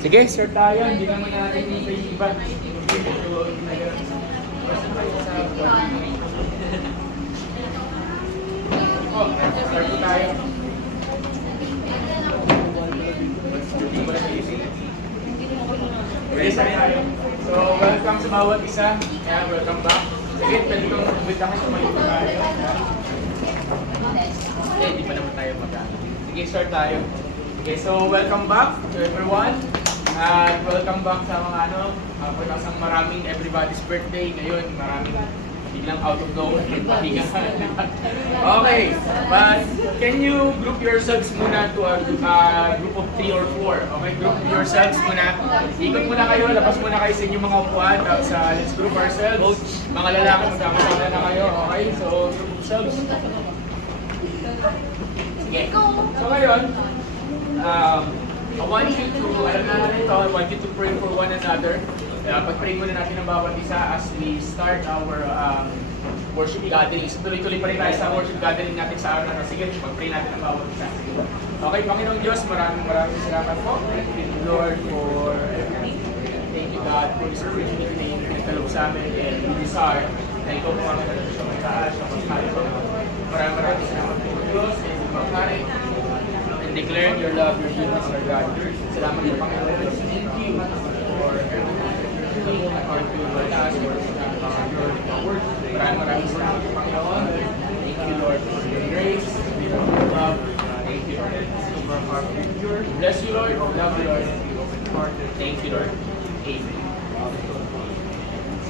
Sige, start tayo. Hindi naman natin yung iba. Oh, start po tayo. Ready, start tayo. So, welcome sa bawat isa. Yeah, welcome back. Sige, pwede kong bitahan sa mga ito tayo. Hindi pa naman tayo mag-ano. Sige, start tayo. Okay, so welcome back to everyone. At welcome back sa mga pagkasang maraming everybody's birthday. Ngayon, maraming biglang out of nowhere. Pahinga. Okay, but can you group yourselves muna to a group of 3 or 4? Okay, group yourselves muna. Ikot muna kayo, labas muna kayo sa inyong mga upuan. Tapos let's group ourselves. Mga lalaki, magkakasama na kayo. Okay, so group yourselves. Sige. So ngayon, I want you to, alam na natin ito, I want you to pray for one another. Pag-pray muna natin ang bawat isa as we start our worship gathering. Tuloy-tuloy pa rin tayo sa worship gathering natin sa araw na. Sige, pag-pray natin ang bawat isa. Okay, Panginoong Diyos, maraming salamat po. Thank you, Lord, for everything. Thank you, God, for this opportunity na pinagkaloob sa amin and we desire na ikaw po kami natin sa mga taas, sa mga kalito. Maraming salamat po, Diyos, and magkari. And declare your love, your goodness, our God. Salamat po, Panginoon. Thank you for everything according to your task, for your word. Maraming salamat po, Panginoon. Thank you, Lord, for your grace, for your love. Thank you, Lord. Bless you, Lord. Love you, Lord. Thank you, Lord. Amen.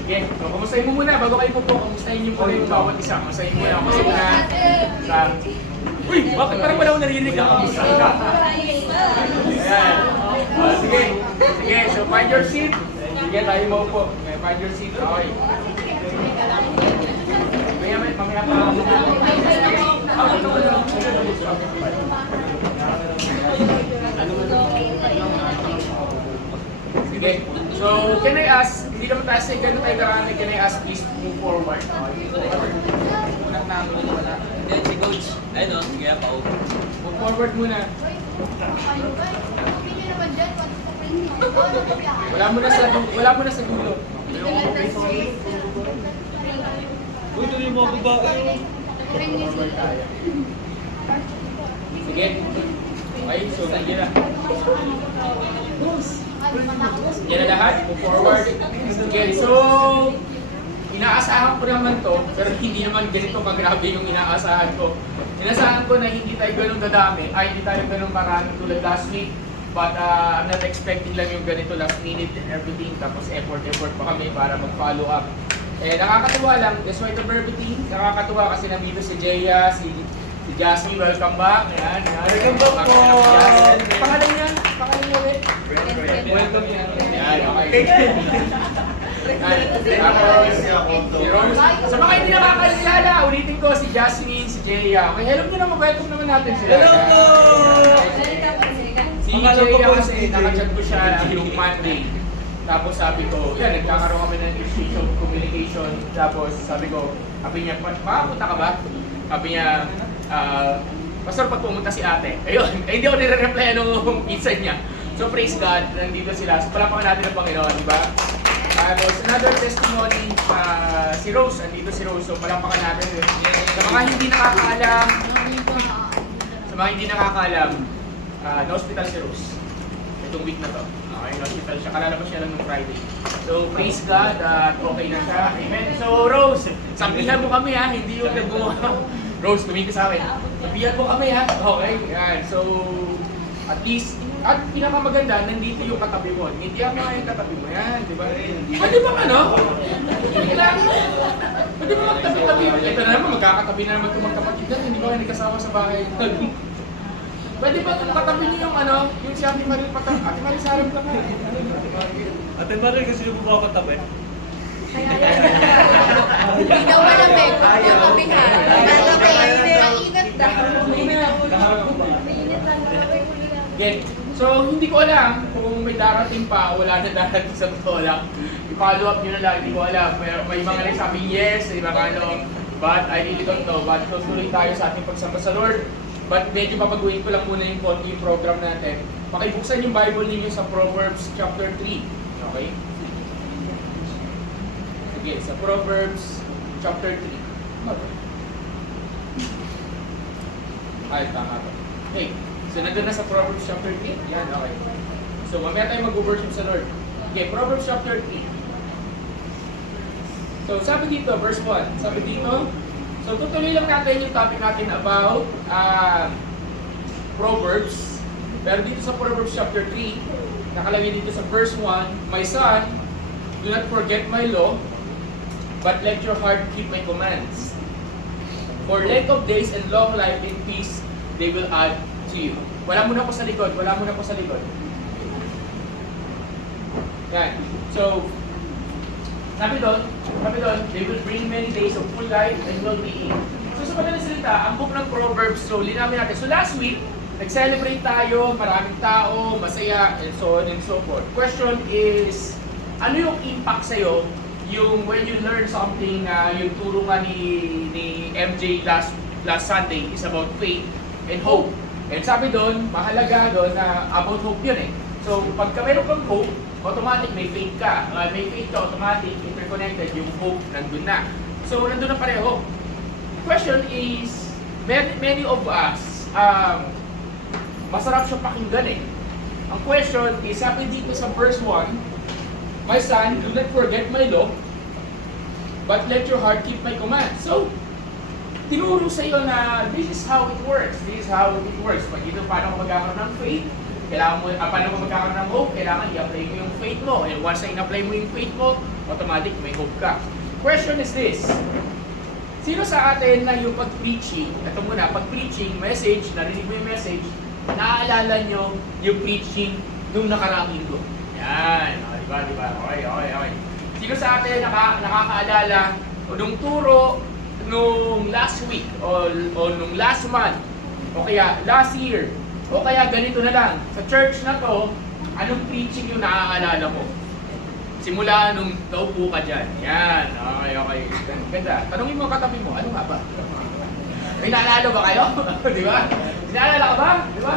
Sige, so kumustahin mo muna bago kayo po, kumustahin niyo po yung bawat isa. Kumustahin mo muna ako sa uy, bakit parang wala akong naririnig ang kamusta ka? Ayan. Sige, sige, so find your seat. Sige, tayo mo po. Find your seat. Okay. Mamaya pa ako. Sige, so can I ask, hindi naman tayo sa gano'n tayo karami, can I ask please move forward? Then si Coach, ayun o, sige pa. Move forward muna. Wala mo na sa dulo. Uy, tuloy mo ako ba? Forward tayo. Sige. Okay, so nandiyan na. Yan na lahat, move forward. Sige, so inaasahan ko naman to, pero hindi naman ganito kagrabe yung inaasahan ko. Inaasahan ko na hindi tayo ganun dadami, hindi tayo ganun marami tulad last week. But I'm not expecting lang yung ganito last minute and everything. Tapos effort pa kami para mag-follow up. Eh, nakakatuwa lang, despite of everything, nakakatuwa kasi nandito si Jaya, si Jasmine, welcome back. Ayan, welcome back po. Pangalan niya ulit? Welcome niya. Ayan, okay. Sa mga hindi nakakilala, ulitin ko si Jasmine, si Jaya. Okay, hello nyo naman, welcome naman natin sila. Hello po! Si Jaya kasi nakachat ko siya yung Monday. Tapos sabi ko, yan, nagkakaroon kami ng exchange of communication. Tapos sabi ko, sabi niya, makapunta ka ba? Sabi niya, Pastor, pag pumunta si ate. Ayun, hindi ako nire-reply nung insight niya. So praise God, nandito sila. So palapakan natin ang Panginoon, di ba? Tapos another testimony, si Rose, andito si Rose. So palapakan natin. Sa mga hindi nakakaalam, na-hospital si Rose. Itong week na to. Okay, na-hospital siya. Kalalabas siya lang nung Friday. So praise God, at okay na siya. Amen. So Rose, sabihan mo kami ha, hindi yung nagbuha. Rose, tumingin ka sa akin. Sabihan mo kami ha. Okay, yan. So, at least, at pinakamaganda, nandito yung katabi mo. Hindi ang mga yung katabi mo yan, di ba? Pwede ba ano? Pwede ba magtabi-tabi? Ito na naman, magkakatabi na naman itong magkapatid na. Hindi ba kayo nagkasama sa bahay? Pwede ba kung katabi niyo yung yung si Ate Marie Patang? Ate Marie, sa harap ka ka. Ate Marie, kasi yung buka katabi. Hindi daw malamig. Ayaw kami ha. Mainit daw. Again, so hindi ko alam kung may darating pa, wala na darating sa totoo lang. I-follow up nyo na lang, hindi ko alam. May mga nagsabing yes, may mga but I really don't know. But tuloy tayo sa ating pagsamba sa Lord. But medyo papaguhin ko lang muna yung konti yung program natin. pakibuksan yung Bible ninyo sa Proverbs chapter 3. Okay? Sige, sa Proverbs chapter 3. Ay, tama to. Okay, so nandun na sa Proverbs chapter 3. Yan, okay. So, mamaya tayo mag-worship sa Lord. Okay, Proverbs chapter 3. So, sabi dito, verse 1. Sabi dito, so tutuloy lang natin yung topic natin about Proverbs. Pero dito sa Proverbs chapter 3, nakalagay dito sa verse 1, My son, do not forget my law, but let your heart keep my commands. For length of days and long life and peace, they will add to you. Wala muna po sa likod, wala muna po sa likod. Yan. So, sabi doon, they will bring many days of full life and well-being. So sa madaling salita, ang book ng Proverbs, so linawin natin. So last week, nag-celebrate tayo, maraming tao, masaya, and so on and so forth. Question is, ano yung impact sa'yo yung when you learn something na yung turo nga ni MJ last Sunday is about faith and hope. And sabi doon, mahalaga doon na about hope yun eh. So pagka meron kang hope, automatic may faith ka. May faith ka, automatic, interconnected, yung hope nandun na. So nandun na pareho. Question is, many of us, masarap siya pakinggan eh. Ang question is, sabi dito sa verse 1, My son, do not forget my law, but let your heart keep my command. So, tinuro sa iyo na this is how it works. This is how it works. Pag ito, paano ka magkakaroon ng faith, kailangan mo, paano ka magkakaroon ng hope, kailangan i-apply mo yung faith mo. And once na in-apply mo yung faith mo, automatic may hope ka. Question is this, sino sa atin na yung pag-preaching, ito muna, pag-preaching, message, narinig mo yung message, naaalala nyo yung preaching nung nakaraang linggo? Yan, diba? Okay. Sino sa atin nakakaalala o nung turo nung last week o nung last month o kaya last year o kaya ganito na lang, sa church na to, anong preaching yung nakakaalala mo? Simula nung naupo ka dyan. Yan, okay. Ganda. Tanungin mo katabi mo, ano nga ba? May naalala ba kayo? Di ba? Naalala ka ba? Di ba?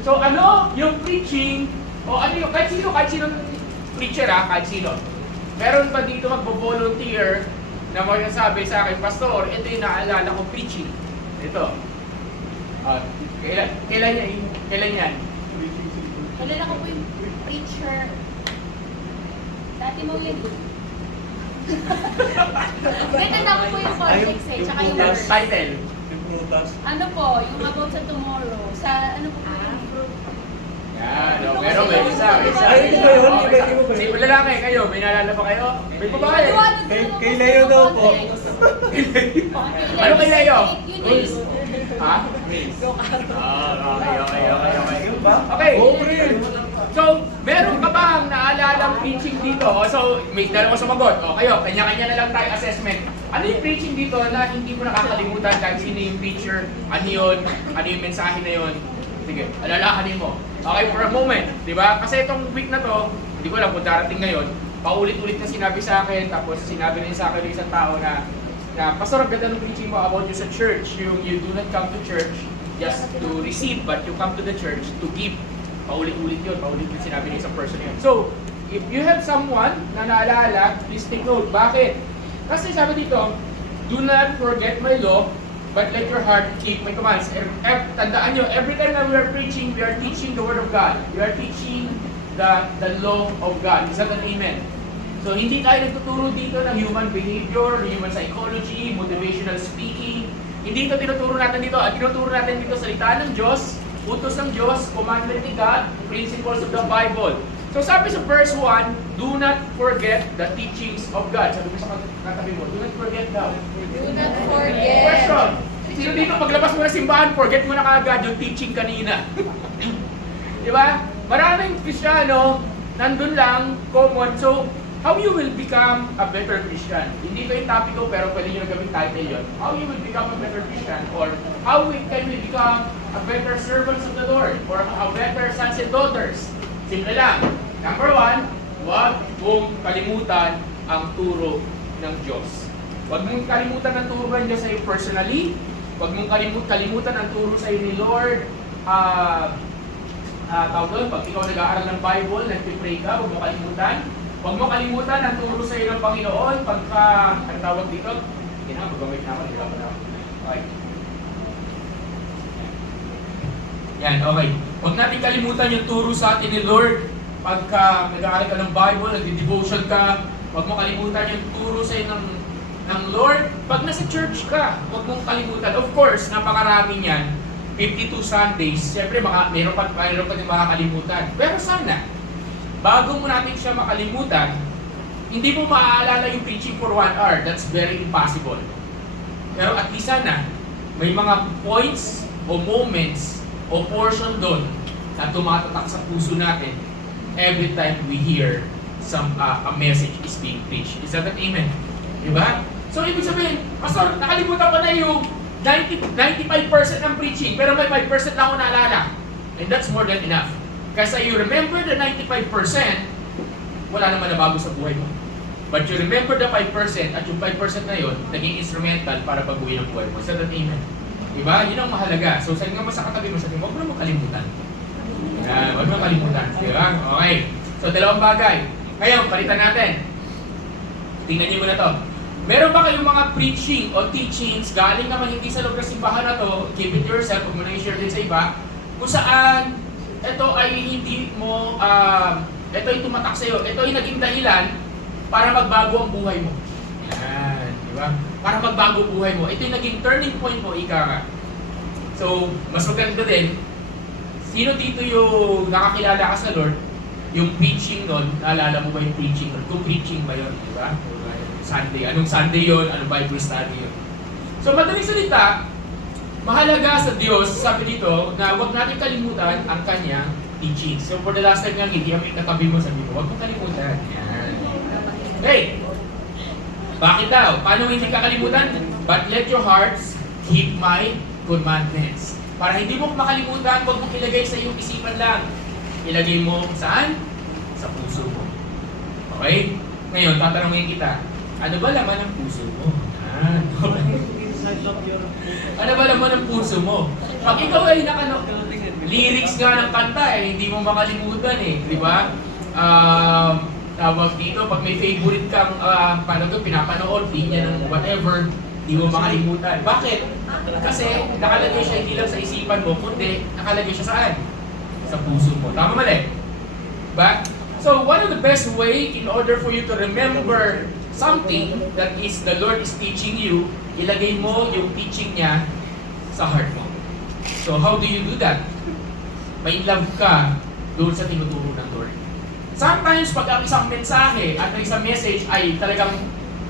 So ano yung preaching, o ano yung, kahit sino preacher kahit sino. Meron pa dito magbo-volunteer na magsasabi sa akin, Pastor, ito yung naalala ko preaching. Ito. Kailan yan? Nalala ko po yung preacher. Dati mo yun. Ganda ko po yung context eh, tsaka yung verse. Title. Ano po, yung about sa tomorrow. Sa ano po yung Yan, pero may isa. Ay, iba yun, iba ba yun? Lalaki kayo, may naalala ba kayo? May babae. Kay Leo daw po. Ano kay Leo? Yun. Ha? Okay. So, meron ka bang naalalang preaching dito? So, may dalawa sumagot. O kayo, kanya-kanya na lang tayo assessment. Ano yung preaching dito na hindi mo nakakalimutan kahit sino yung preacher? Ano yun? Ano yung mensahe na yun? Sige, alalahanin mo. Okay, for a moment, di ba? Kasi itong week na to, hindi ko alam kung darating ngayon, paulit-ulit na sinabi sa akin, tapos sinabi rin sa akin ng isang tao na Pastor, ang ganda ng preaching mo about you sa church. You do not come to church just to receive, but you come to the church to give. Paulit-ulit yun, paulit-ulit sinabi ng isang person yun. So, if you have someone na naalala, please take note. Bakit? Kasi sabi dito, do not forget my law, but let your heart keep my commands. Tandaan nyo, every time that we are preaching, we are teaching the Word of God. We are teaching the law of God. Is that an amen? So, hindi tayo nagtuturo dito ng human behavior, human psychology, motivational speaking. Hindi ito tinuturo natin dito. At tinuturo natin dito salita ng Diyos, utos ng Diyos, commandment ni God, principles of the Bible. So, sabi sa verse 1, do not forget the teachings of God. Sabi ko sa katabi mo, do not forget daw. Do not forget. Question. Sino dito paglabas mo ng simbahan, forget mo na kaagad yung teaching kanina. Di ba? Maraming Kristiyano, nandun lang, common. So, how you will become a better Christian? Hindi ko yung topic ko, pero pwede nyo nagawin title yun. How you will become a better Christian? Or how can we become a better servants of the Lord? Or a better sons and daughters? Simple lang. Number 1, huwag mong kalimutan ang turo ng Diyos. Huwag mong kalimutan ang turo ng Diyos sa iyo personally. Huwag mong kalimutan ang turo sa iyo ni Lord tawag doon, pag ikaw nag-aaral ng Bible, nag-pray ka, huwag mo kalimutan. Huwag mo kalimutan ang turo sa iyo ng Panginoon pagka, ang tawag dito, hindi na, mag-wait na ako, nagkakaroon na ako. Okay. Yan, okay. Huwag natin kalimutan yung turo sa atin ni Lord. Pagka nag-aaral ka ng Bible, nag-devotion ka, huwag mo kalimutan yung turo sa iyo ng Lord. Pag nasa church ka, huwag mong kalimutan. Of course, napakarami niyan. 52 Sundays, siyempre mayroon pa din makakalimutan. Pero sana, bago mo natin siya makalimutan, hindi mo maaalala yung preaching for 1 hour. That's very impossible. Pero at least sana, may mga points o moments o portion doon na tumatatak sa puso natin every time we hear a message is being preached. Is that an amen? Diba? So, ibig sabihin, Pastor, nakalimutan ko na yung 95% ng preaching, pero may 5% lang ako naalala. And that's more than enough. Kasi you remember the 95%, wala naman na bago sa buhay mo. But you remember the 5%, at yung 5% na yun, naging instrumental para baguhin ang buhay mo. Is that an amen? Diba? Yun ang mahalaga. So, sabi nga mo sa katabi mo, sabi mo, huwag mo makalimutan. Huwag mo kalimutan. Diba? Okay. So, dalawang bagay. Ngayon, palitan natin. Tingnan niyo muna to. Meron ba kayong mga preaching o teachings galing naman hindi sa loob ng simbahan na to, keep it to yourself, huwag mo na i-share din sa iba, kung saan ito ay hindi mo, ito ay tumatak sa'yo, ito ay naging dahilan para magbago ang buhay mo. Yan, di ba? Para magbago ang buhay mo. Ito yung naging turning point mo, ika ka. So, mas maganda din, sino dito yung nakakilala ka sa Lord, yung preaching nun, naalala mo ba yung preaching nun? Kung preaching ba yun, di ba? Sunday. Anong Sunday yun? Anong Bible study yun? So, madaling salita, mahalaga sa Diyos, sabi dito, na huwag natin kalimutan ang kanyang teaching. So, for the last time nga, hindi kami katabi mo, sabi mo, huwag mong kalimutan. Yan. Okay. Bakit daw? Paano hindi kakalimutan? But let your hearts keep my commandments. Para hindi mo makalimutan, huwag mong ilagay sa iyong isipan lang. Ilagay mo saan? Sa puso mo. Okay? Ngayon, tatanungin kita, ano ba laman ng puso mo? Ano ba laman ng puso mo? Pag ikaw ay lyrics nga ng kanta hindi mo makalimutan di ba? Tawag dito, pag may favorite kang pinapanood, linya ng whatever, hindi mo makalimutan. Bakit? Kasi nakalagay siya hindi lang sa isipan mo, kundi nakalagay siya saan? Sa puso mo. Tama mali? Ba? So, one of the best way in order for you to remember something that is the Lord is teaching you, ilagay mo yung teaching niya sa heart mo. So, how do you do that? May love ka doon sa tinuturo ng Lord. Sometimes, pag ang isang mensahe at ang isang message ay talagang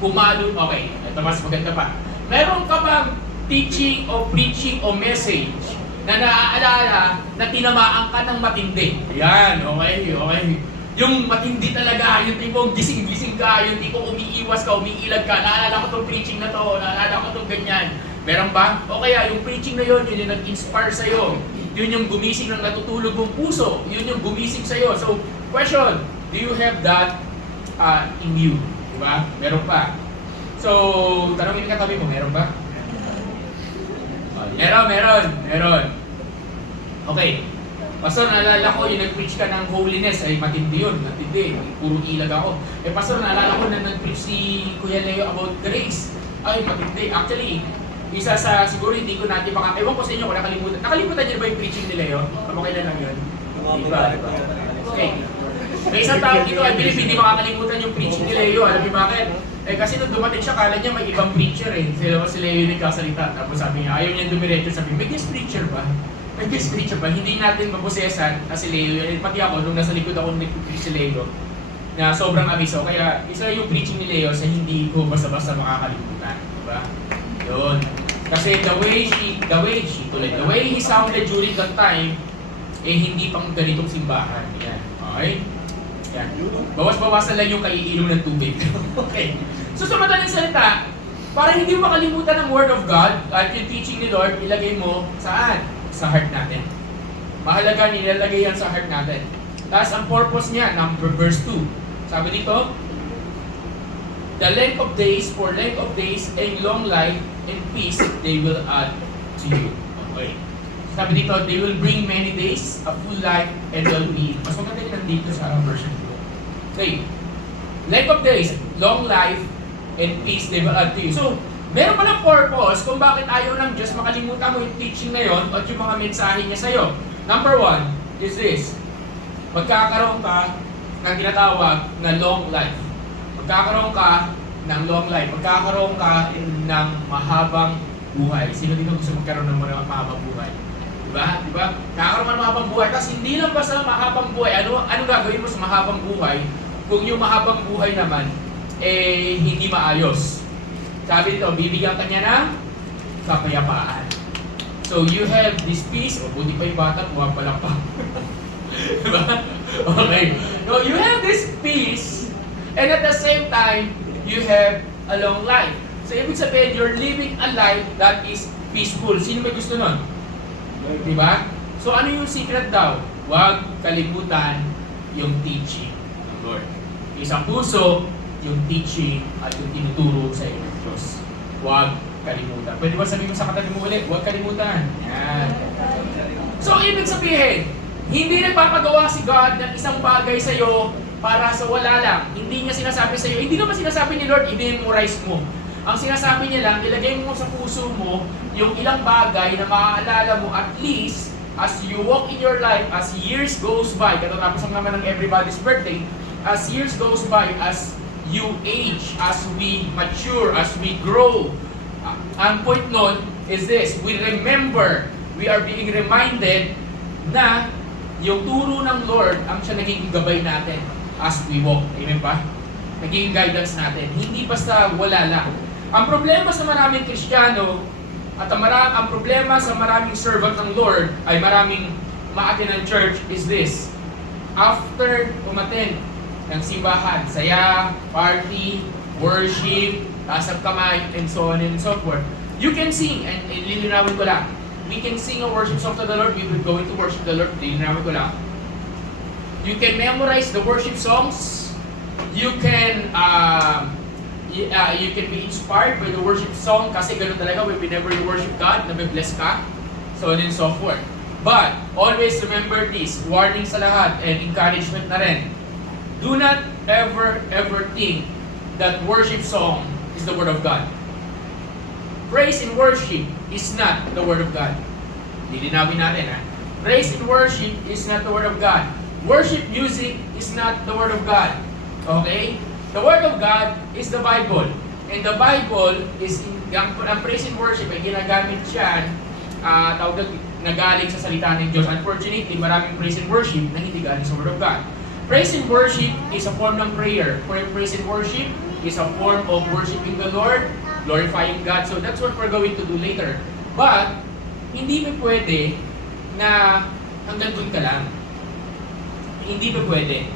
kumalo, okay, ito mas maganda pa. Meron ka bang teaching o preaching o message na naaalala na tinamaan ka ng matindi? Yan, okay. Yung matindi talaga, yung tipong gising-gising ka, yung tipong umiiwas ka, umiilag ka, naalala ko tong preaching na to, naalala ko tong ganyan. Meron ba? O kaya yung preaching na yun yung nag-inspire sa'yo. Yun yung gumising ng natutulog mong puso. Yun yung gumising sa'yo. So, question, do you have that in you? Diba? Meron pa. So, tanongin ka katabi mo, meron ba? Meron. Okay. Pastor, naalala ko yung nag-preach ka ng holiness, ay matindi yun, matindi, puro ilag ako. Pastor, naalala ko na nag-preach si Kuya Leo about grace, ay matindi. Actually, isa sa, siguro hindi ko natin baka, ewan ko sa inyo kung nakalimutan. Nakalimutan niyo ba yung preaching ni Leo? Kailan lang yun? Diba? Okay. May isang tao dito, I believe hindi makakalimutan yung preaching ni Leo. Alam niyo bakit? Kasi nung dumating siya, kala niya may ibang preacher Si Leo yung nagkasalita. Tapos sabi niya, ayaw niya dumiretso. Sabi niya, may guest preacher ba? May guest preacher ba? Hindi natin maposesan na si Leo. Pati ako, nung nasa likod ako nag-preach si Leo, na sobrang abiso. Kaya isa yung preaching ni Leo sa hindi ko basta-basta makakalimutan. Diba? Yun. Kasi the way he sounded during that time, hindi pang ganitong simbahan. Yan. Okay? Yan. Bawas-bawasan lang yung kaiinom ng tubig. Okay. So sa madaling salita, para hindi mo makalimutan ang Word of God at yung teaching ni Lord, ilagay mo saan? Sa heart natin. Mahalaga nilalagay yan sa heart natin. Tapos ang purpose niya, verse 2. Sabi dito, the length of days and long life and peace they will add to you. Okay. Sabi dito, they will bring many days, a full life, and well-being. Mas maganda yun nandito sa version 2. Okay. Length of days, long life, and peace they will add to you. So, meron palang purpose kung bakit ayaw ng Diyos makalimutan mo yung teaching na yon at yung mga mensahe niya sa'yo. Number 1 is this. Magkakaroon ka ng tinatawag na long life. Magkakaroon ka ng long life. Magkakaroon ka ng mahabang buhay. Sino dito gusto magkaroon ng mahabang buhay? Diba? Diba? Kakaroon ka ng mahabang buhay. Kasi hindi lang basta mahabang buhay. Ano gagawin mo sa mahabang buhay kung yung mahabang buhay naman hindi maayos? Sabi dito, bibigyan ka niya ng kapayapaan. So you have this peace. O, buti pa yung bata, buwan pa lang pa. Diba? Okay. So you have this peace, and at the same time, you have a long life. So ibig sabihin, you're living a life that is peaceful. Sino may gusto nun? Diba? So ano yung secret daw? Huwag kalimutan yung teaching ng Lord. Isang puso, yung teaching at yung tinuturo sa iyo ng Diyos. Huwag kalimutan. Pwede ba sabihin mo sa katabi mo ulit? Huwag kalimutan. Yan. So, ibig sabihin, hindi nagpapagawa si God ng isang bagay sa iyo para sa wala lang. Hindi niya sinasabi sa iyo, hindi naman sinasabi ni Lord, i-memorize mo. Ang sinasabi niya lang, ilagay mo sa puso mo yung ilang bagay na maaalala mo at least as you walk in your life, as years goes by, katapos naman ng everybody's birthday, as years goes by, as you age, as we mature, as we grow. Ang point nun is this, we remember, we are being reminded na yung turo ng Lord ang siya naging gabay natin as we walk. Amen ba? Naging guidance natin. Hindi basta wala lang. Ang problema sa maraming Kristiyano at ang problema sa maraming servant ng Lord ay maraming umaattend ng church is this. After umattend ng simbahan, saya, party, worship, taas ng kamay, and so on and so forth. You can sing, and lilinawin ko lang. We can sing a worship song to the Lord. We will go into worship the Lord. Lilinawin ko lang. You can memorize the worship songs. You can be inspired by the worship song kasi ganun talaga whenever you worship God, nabibless ka, so on and so forth. But, always remember this, warning sa lahat and encouragement na rin. Do not ever think that worship song is the Word of God. Praise and worship is not the Word of God. Lilinawin natin, ha? Praise and worship is not the Word of God. Worship music is not the Word of God. Okay? The Word of God is the Bible. And the Bible is, ang praise and worship ay ginagamit siya, nagaling sa salita ng Diyos. Unfortunately, maraming praise and worship na hindi galing sa Word of God. Praise and worship is a form ng prayer. Praise and worship is a form of worshiping the Lord, glorifying God. So that's what we're going to do later. But, hindi mo pwede na hanggang dun ka lang. Hindi mo pwede.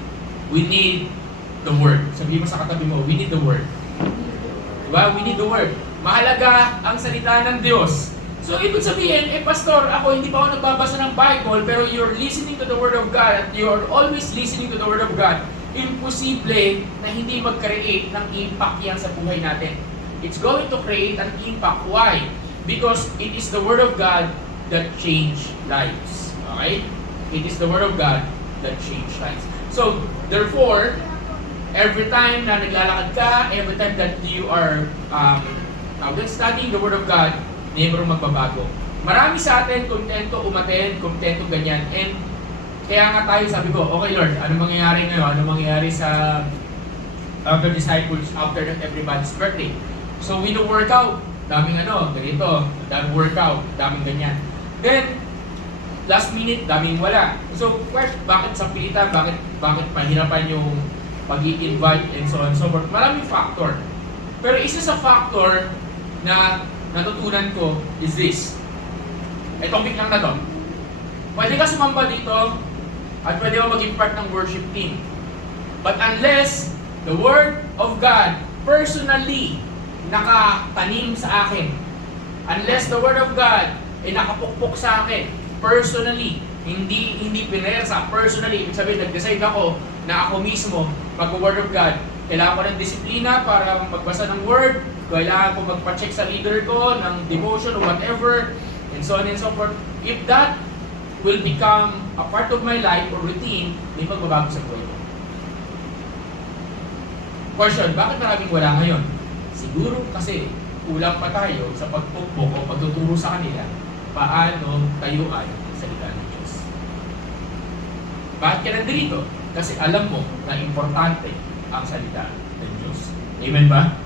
We need the Word. Sabihin mo sa katabi mo, we need the Word. Diba? We need the Word. Mahalaga ang salita ng Diyos. So, ibig sabihin, pastor, ako hindi pa ako nagbabasa ng Bible, pero you're listening to the Word of God, at you're always listening to the Word of God, imposible na hindi mag-create ng impact yan sa buhay natin. It's going to create an impact. Why? Because it is the Word of God that change lives. Okay? It is the Word of God that change lives. So, therefore, every time na naglalakad ka, every time that you are studying the Word of God, never magbabago. Marami sa atin kontento umattend, kontento ganyan. And kaya nga tayo sabi ko, okay Lord, ano mangyayari ngayon? Ano mangyayari sa other disciples after everybody's birthday? So we do workout, daming ganito, daming workout, daming ganyan. Then, last minute, daming wala. So, first, bakit sa pilitan? Bakit pahirapan yung pag-i-invite and so on and so forth? Maraming factor. Pero isa sa factor na natutunan ko is this. Itong week lang na to. Pwede ka sumamba dito at pwede ka maging part ng worship team. But unless the Word of God personally nakatanim sa akin, unless the Word of God ay nakapukpok sa akin personally, hindi pinersa, personally, ibig sabihin, nag-decide ako na ako mismo mag-Word of God. Kailangan ko ng disiplina para magbasa ng Word, kailangan ko magpa-check sa leader ko ng devotion or whatever, and so on and so forth. If that will become a part of my life or routine, may magbabago sa buhay ko. Question, bakit maraming wala ngayon? Siguro kasi kulang pa tayo sa pagpupok o pagtuturo sa kanila paano tayuan ang salita ng Diyos. Bakit ka nandito? Kasi alam mo na importante ang salita ng Diyos. Amen ba?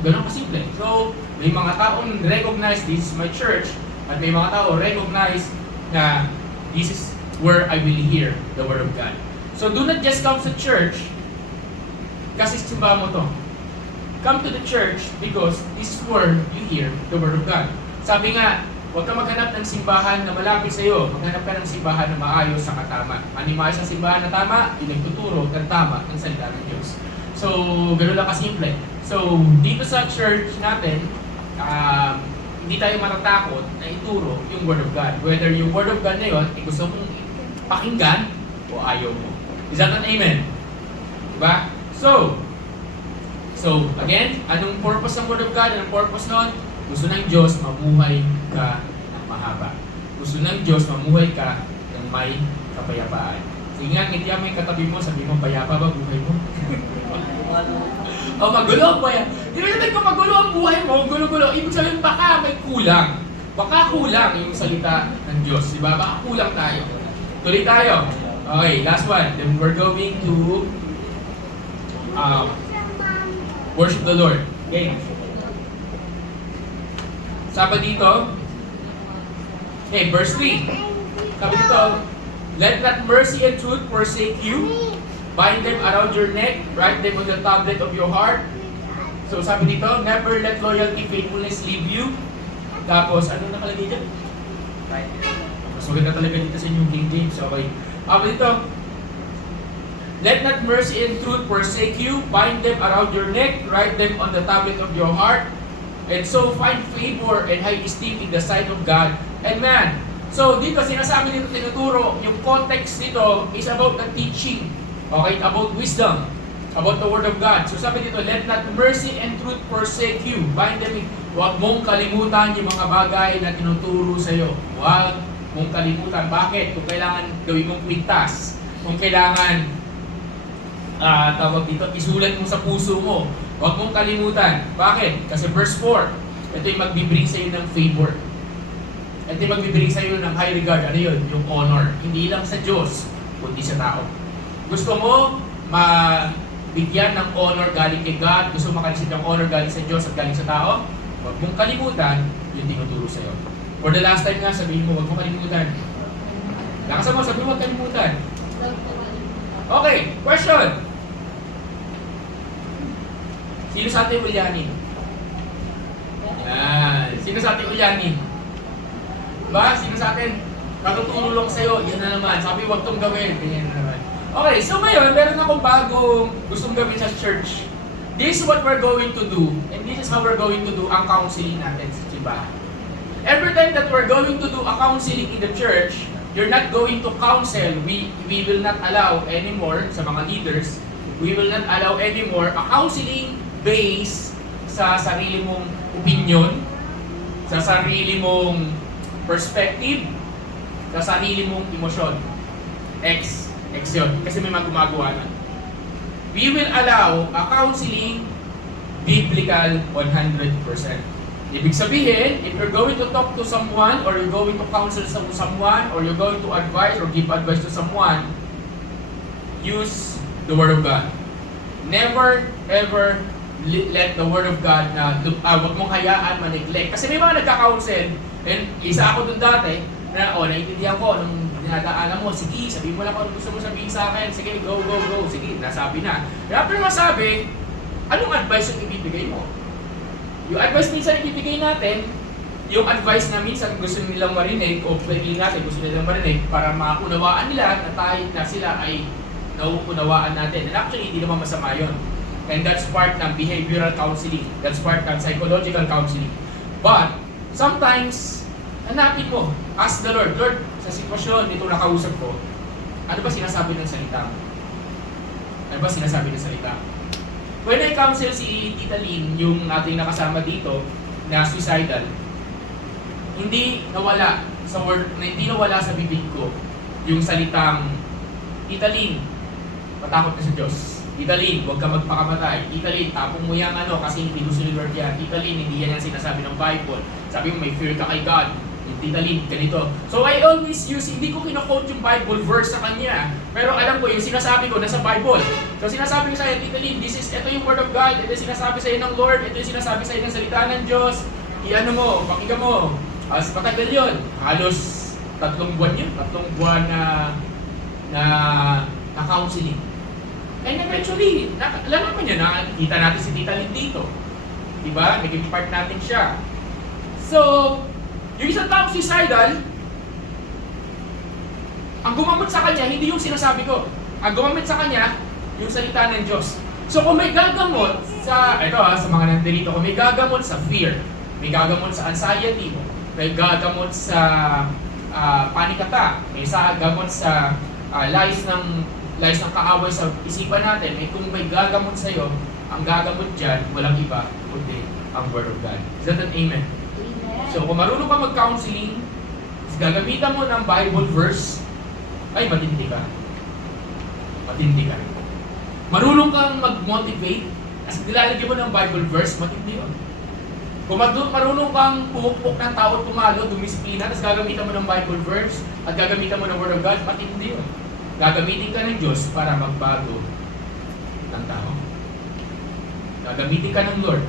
Ganun kasimple. So, may mga taong recognize this is my church at may mga tao recognize na this is where I will hear the Word of God. So, do not just come to church kasi simba mo to. Come to the church because this is where you hear the Word of God. Sabi nga, huwag ka maghanap ng simbahan na malapit sa iyo. Maghanap ka ng simbahan na maayos sa katama. Ano yung maayos sa simbahan na tama? Yung nagtuturo ng tama ng salita ng Diyos. So, gano'n lang kasimple. So, dito sa church natin, hindi tayo matatakot na ituro yung Word of God. Whether yung Word of God na yun, gusto mong pakinggan o ayaw mo. Is that an amen? Diba? So, again, anong purpose ng Word of God? Anong purpose nun? Gusto ng Diyos mamuhay ka ng mahaba. Gusto ng Diyos mamuhay ka ng may kapayapaan. Sige nga, ngitiyan mo yung katabi mo, sabi mo, payapa ba buhay mo? O magulo ang buhay. Di ba natin kung magulo ang buhay mo, gulo-gulo, ibig sabihin baka may kulang. Baka kulang yung salita ng Diyos. Diba? Baka kulang tayo. Tuloy tayo. Okay, last one. Then we're going to worship the Lord. Okay. Sabi dito, okay, verse 3. Sabi dito, let not mercy and truth forsake you. Bind them around your neck, write them on the tablet of your heart. So sabi dito, never let loyalty, faithfulness leave you. Tapos, ano nakalagay dyan? Mas maganda talaga dito sa inyong King James. Okay. Sabi dito, let not mercy and truth forsake you. Bind them around your neck, write them on the tablet of your heart. And so find favor and high esteem in the sight of God and man. So dito, sinasabi dito, tinuturo, yung context nito is about the teaching. Okay, about wisdom, about the Word of God. So sabi dito, let not mercy and truth forsake you. Bind them, huwag mong kalimutan yung mga bagay na tinuturo sa iyo. Huwag mong kalimutan. Bakit? Kung kailangan gawin mong kwintas, kung kailangan tawag dito, isulat mo sa puso mo, huwag mong kalimutan. Bakit? Kasi verse 4, ito yung magbibring sa iyo ng favor. Ito yung magbibring sa iyo ng high regard. Ano yun? Yung honor. Hindi lang sa Diyos, kundi sa tao. Gusto mo mabigyan ng honor galing kay God, gusto mo makalisit ng honor galing sa Diyos at galing sa tao, huwag mong kalimutan yung tinuturo sa iyo. For the last time nga, sabihin mo, huwag mong kalimutan. Lakas mo, sabihin mo, huwag kalimutan. Okay, question. Sino sa ating ulyanin? Yan. Sino sa ating ulyanin? Ba? Sino sa atin? Katutulong sa'yo, yan na naman. Sabi, huwag tong gawin. Ganyan na naman. Okay, so ngayon, meron akong bagong gustong gawin sa church. This is what we're going to do, and this is how we're going to do ang counseling natin sa simbahan. Every time that we're going to do a counseling in the church, you're not going to counsel. We will not allow anymore sa mga leaders, we will not allow anymore a counseling based sa sarili mong opinion, sa sarili mong perspective, sa sarili mong emosyon. X yun. Kasi may mga gumagawa na. We will allow a counseling biblical 100%. Ibig sabihin, if you're going to talk to someone, or you're going to counsel someone, or you're going to advise or give advice to someone, use the Word of God. Never, ever let the Word of God na wag mong hayaan ma-neglect. Kasi may mga nagka-counsel, and isa ako dun dati, na naiintindihan ko anong dinadaanan mo, sige, sabihin mo lang kung gusto mo sabihin sa akin, sige, go, sige, nasabi na. Pero after masabi, anong advice yung ibibigay mo? Yung advice minsan ibibigay natin, yung advice na minsan gusto nilang marinig, o pwede natin gusto nilang marinig, para maunawaan nila na sila ay nauunawaan natin. And actually, hindi naman masama yun. And that's part ng behavioral counseling. That's part ng psychological counseling. But, sometimes, hanapin mo, ask the Lord, Lord, sa sitwasyon nito nakausap ko, ano ba sinasabi ng salita mo? Ano ba sinasabi ng salita? When I counsel si Tita Lynn, yung ating nakasama dito, na suicidal, hindi nawala hindi nawala sa bibig ko yung salitang, Italin, matakot ka sa Diyos. Italin, huwag ka magpakamatay. Italin, tapong mo yung kasi hindi gusto ni Lord yan. Italin, hindi yan sinasabi ng Bible. Sabi mo, may fear ka kay God. Italin, ganito. So I always use, hindi ko kino-quote yung Bible verse sa kanya. Pero alam ko, yung sinasabi ko, nasa Bible. So sinasabi ko sa'yo, Italin, ito yung Word of God. Ito yung sinasabi sa'yo ng Lord. Ito yung sinasabi sa'yo ng salita ng Diyos. Iano mo, pakinggan mo. As matagal yun. Halos 3 buwan yun. 3 buwan na counseling. And eventually, alam niya na, kita natin si Tita Lynn dito. Diba? Naging part natin siya. So, yung isang taong suicidal, ang gumamit sa kanya, hindi yung sinasabi ko. Ang gumamit sa kanya, yung salita ng Diyos. So kung may gagamot sa, sa mga nandito, kung may gagamot sa fear, may gagamot sa anxiety mo, may gagamot sa panic attack, may gagamot sa lies ng kaaway sa isipan natin, kung may gagamot sa'yo, ang gagamot dyan, walang iba, kundi ang Word of God. Is that an amen? So kung marunong ka mag-counseling, gagamitan mo ng Bible verse, ay matindi ka. Matindi ka. Marunong kang mag-motivate, as nilalagyan mo ng Bible verse, matindi yun. Kung marunong kang pumukpok ng tao at pumalo, dumisplina, tapos gagamitan mo ng Bible verse, at gagamitan mo ng Word of God, matindi yun. Gagamitin ka ng Diyos para magbago ng tao. Gagamitin ka ng Lord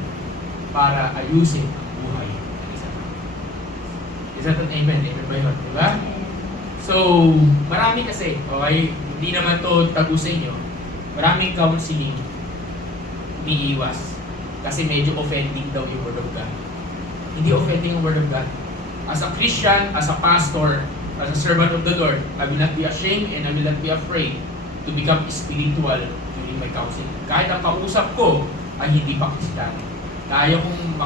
para ayusin ang buhay ng isa. Is that an amen? Amen ba yun? Diba? So, marami kasi, okay, hindi naman to tago sa inyo, maraming counseling umiiwas. Kasi medyo offending daw yung Word of God. Hindi offending yung Word of God. As a Christian, as a pastor, as a servant of the Lord, I will not be ashamed and I will not be afraid to become spiritual during my counseling. Kahit ang kausap ko ay hindi pa Kristiyan. Kaya kong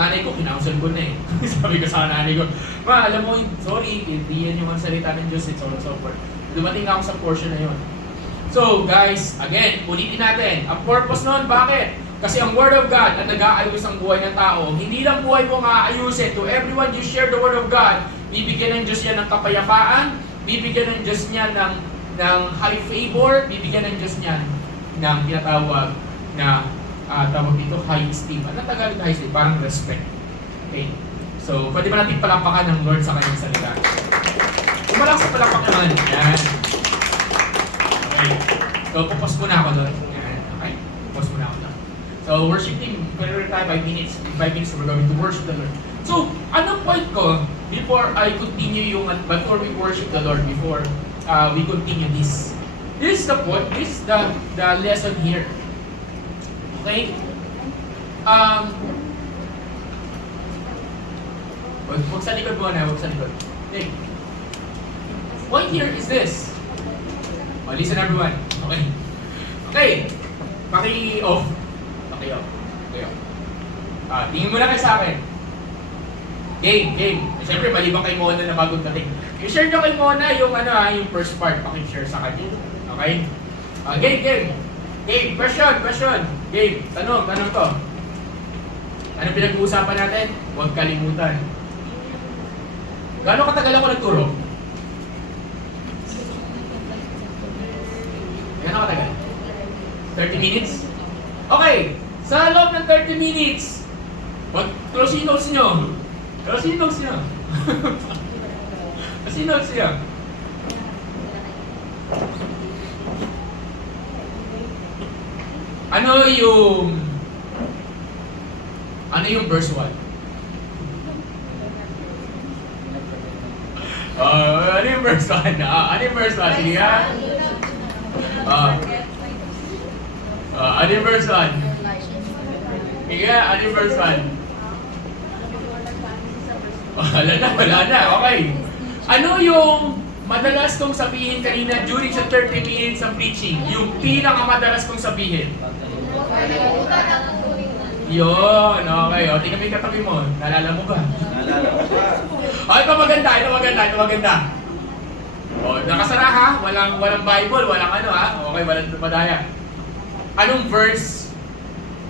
nanay ko, kinounsel ko na eh. Sabi ko sa nanay ko, ma, alam mo, sorry, hindi yan yung salita ng Diyos, it's all so forth. Dumating ako sa portion na yun. So, guys, again, ulitin natin. Ang purpose nun, bakit? Kasi ang Word of God ang nag-aayos ang buhay ng tao. Hindi lang buhay mo maaayusin. To everyone you share the Word of God, bibigyan ng Diyos niya ng kapayapaan, bibigyan ng Diyos niya ng high favor, bibigyan ng Diyos niya ng tinatawag na tawag dito, high esteem. Ano Tagalog na high esteem? Parang respect. Okay? So, pwede ba natin palampakan ng Lord sa kanyang salita? Kumalang sa palampakan naman. Yan. Okay. So, pupos muna ako doon. Yan. Okay? Pupos muna ako doon. So, worship team, pwede tayo 5 minutes. In 5 minutes, we're going to worship the Lord. So, anong point ko before I continue before we worship the Lord, before we continue this? This is the point, this is the lesson here. Okay? Huwag sa likod muna, huwag sa likod. Okay. Point here is this. Oh, listen everyone. Okay. Okay. Paki-off. Paki-off. Okay, off. Tingin mo na kayo sa akin. Game. Siyempre, maliban kay Mona na bagong dating. I-share nyo kay Mona yung yung first part. Paki-share sa kanya. Okay? Game. Question. Game. Tanong to. Ano pinag-uusapan natin? Huwag kalimutan. Gaano katagal ako nagturo? Gaano katagal? 30 minutes? Okay. Sa loob ng 30 minutes, close yung notes nyo. Ano yung verse 1? Ano yung verse 1? Ano yung verse 1? Sige nga. Ano yung verse 1? Sige nga, ano yung verse 1? Wala na. Okay. Ano yung madalas kong sabihin kanina during sa 30 minutes ng preaching? Yung pinakamadalas kong sabihin. Yun, okay. O, tingnan mo yung katabi mo. Naalala mo ba? Ito maganda. O, nakasara ha? Walang Bible, walang Okay, walang madaya. Anong verse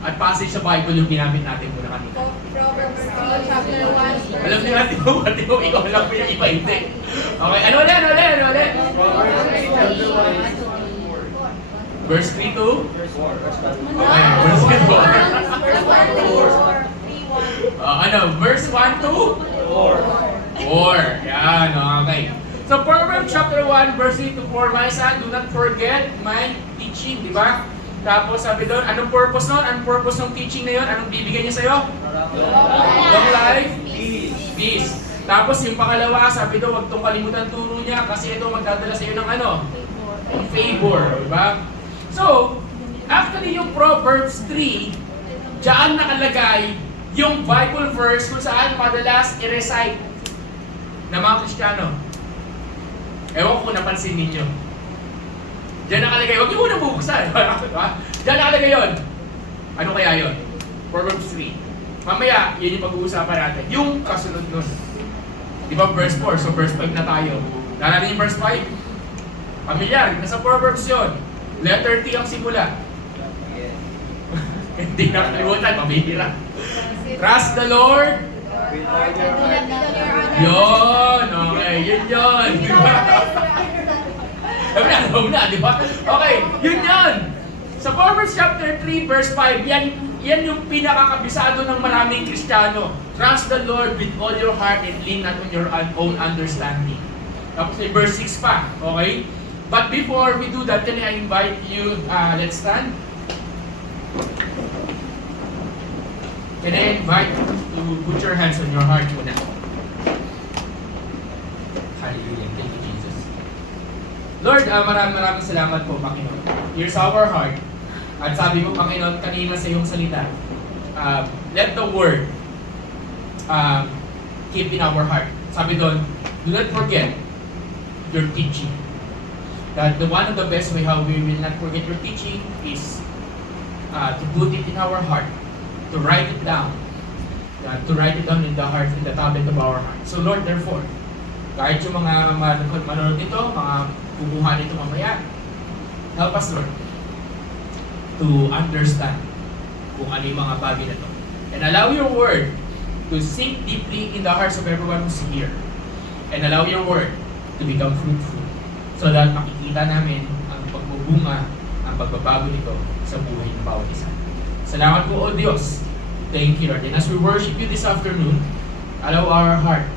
at passage sa Bible yung ginamit natin muna kanina. Proverbs 3, chapter 1. Alam niyo natin mo, ikaw lang po yung iba, hindi. Okay, ano ulit? Verse 3 to? Okay, verse 3 to. Verse 1 to? 4. Yan, okay. So, Proverbs chapter 1, verse 3 to 4, my son, do not forget my teaching, di ba? Tapos sabi doon, anong purpose nun? Anong purpose ng teaching na yun? Anong bibigyan niya sa'yo? Long life? Peace. Tapos yung pangalawa, sabi doon, huwag tong kalimutan turo niya kasi ito magdadala sa'yo ng ano? Favor. Diba? So, actually yung Proverbs 3, diyan nakalagay yung Bible verse kung saan madalas i-recite ng mga Kristiyano. Ewan ko kung napansin ninyo. Diyan nakalagay, huwag niyo munang bubuksan. Diyan nakalagay yun. Ano kaya yun? Proverbs 3. Mamaya, yun yung pag-uusapan natin. Yung kasunod nun. Di ba verse 4? So verse 5 na tayo. Naalala niyo yung verse 5? Pamilyar, nasa Proverbs yun. Letter T ang simula. Hindi nakalimutan, pamihira. Trust the Lord. Yun, okay, yun. Di ba? Di ba? Okay, yun. Sa Proverbs chapter 3, verse 5, yan yung pinakakabisado ng maraming Kristiyano. Trust the Lord with all your heart and lean not on your own understanding. Tapos may verse 6 pa, okay? But before we do that, can I invite you, let's stand. Can I invite you to put your hands on your heart muna? Hallelujah. Thank you, Jesus. Lord, maraming salamat po, Panginoon. Here's our heart. At sabi mo, Panginoon, kanina sa iyong salita, let the word keep in our heart. Sabi doon, do not forget your teaching. That the one of the best way how we will not forget your teaching is to put it in our heart, to write it down, in the heart, in the tablet of our heart. So Lord, therefore, kahit yung mga manonood nito, mga kukuha nito mamaya, help us, Lord, to understand kung ano yung mga bagay na to. And allow your word to sink deeply in the hearts of everyone who's here. And allow your word to become fruitful so that makikita namin ang pagbubunga, ang pagbabago nito sa buhay ng bawat isa. Salamat po, O Diyos. Thank you, Lord. And as we worship you this afternoon, allow our heart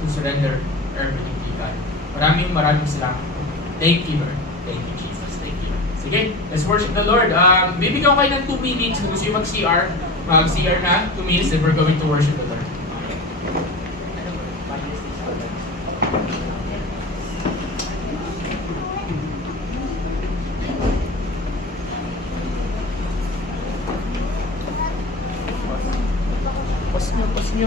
to surrender everything to God. Maraming salamat po. Thank you, Lord. Thank you, Jesus. Thank you. Sige, let's worship the Lord. Bibigyan ko kayo ng 2 minutes kung gusto yung mag-CR. Mag-CR na, 2 minutes, then we're going to worship the Lord. Pas nyo.